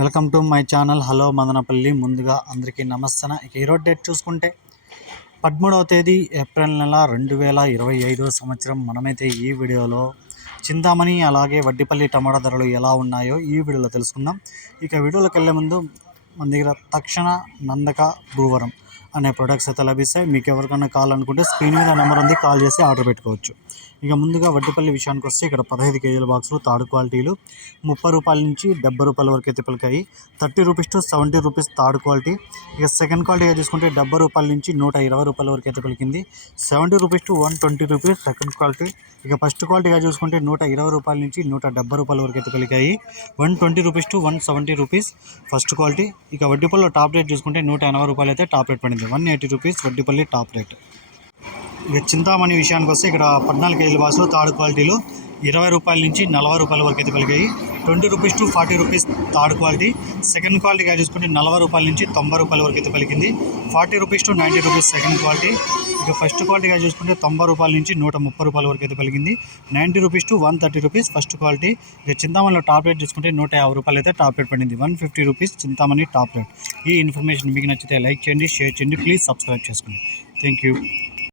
Welcome to my channel. Hello Madanapalle. ముందుగా అందరికీ నమస్తన. ఇక ఈరోజు డేట్ చూసుకుంటే పదమూడవ తేదీ ఏప్రిల్ నెల రెండు వేల ఇరవై ఐదో సంవత్సరం. మనమైతే ఈ వీడియోలో చింతామణి అలాగే వడ్డిపల్లి టమాటా ధరలు ఎలా ఉన్నాయో ఈ వీడియోలో తెలుసుకుందాం. ఇక వీడియోలోకి వెళ్ళే ముందు మన దగ్గర తక్షణ నందక భూవరం అనే ప్రొడక్ట్స్ అయితే లభిస్తాయి. మీకు ఎవరికైనా కావాలనుకుంటే స్క్రీన్ మీద నెంబర్ ఉంది కాల్ చేసి ఆర్డర్ పెట్టుకోవచ్చు. ఇక ముందుగా వడ్డపల్లి విషయానికి వస్తే ఇక్కడ పదహైదు కేజీల బాక్సులు తాడు క్వాలిటీలు. ముప్పై రూపాయల నుంచి డెబ్బై రూపాయల వరకు అయితే పలికాయి. Thirty rupees to seventy rupees third quality. ఇక సెకండ్ క్వాలిటీగా చూసుకుంటే డెబ్బై రూపాయల నుంచి నూట ఇరవై రూపాయల వరకు అయితే పలికింది. Seventy rupees to one twenty rupees second quality. ఇక ఫస్ట్ క్వాలిటీగా చూసుకుంటే నూట ఇరవై రూపాయల నుంచి నూట డెబ్బై రూపాయల వరకు అయితే పలికాయి. One twenty rupees to one seventy rupees first quality. ఇక వడ్డీపల్లిలో టాప్ రేట్ చూసుకుంటే నూట ఎనభై రూపాయలు అయితే టాప్ రేట్ పడింది. One eighty rupees Vaddipalli top rate. ఇక చింతామణి విషయానికి వస్తే ఇక్కడ పద్నాలుగు కేజీల బాసులు థర్డ్ క్వాలిటీలు ఇరవై రూపాయల నుంచి నలభై రూపాయల వరకు అయితే పలికాయి twenty rupees to forty rupees third quality. Second క్వాలిటీగా చూసుకుంటే నలభై రూపాయల నుంచి తొంభై రూపాయల వరకు అయితే పలికింది forty rupees to ninety rupees second quality. ఇక ఫస్ట్ క్వాలిటీగా చూసుకుంటే తొంభై రూపాయల నుంచి నూట ముప్పై రూపాయల వరకు అయితే పలికింది ninety rupees to one thirty rupees first quality. ఇక చింతామణిలో టాప్ రేట్ చూసుకుంటే నూట యాభై రూపాయలు అయితే టాప్ రేట్ పడింది. One fifty rupees Chintamani top rate. ఈ ఇన్ఫర్మేషన్ మీకు నచ్చితే లైక్ చేయండి షేర్ చేయండి ప్లీజ్ సబ్స్క్రైబ్ చేసుకోండి. Thank you.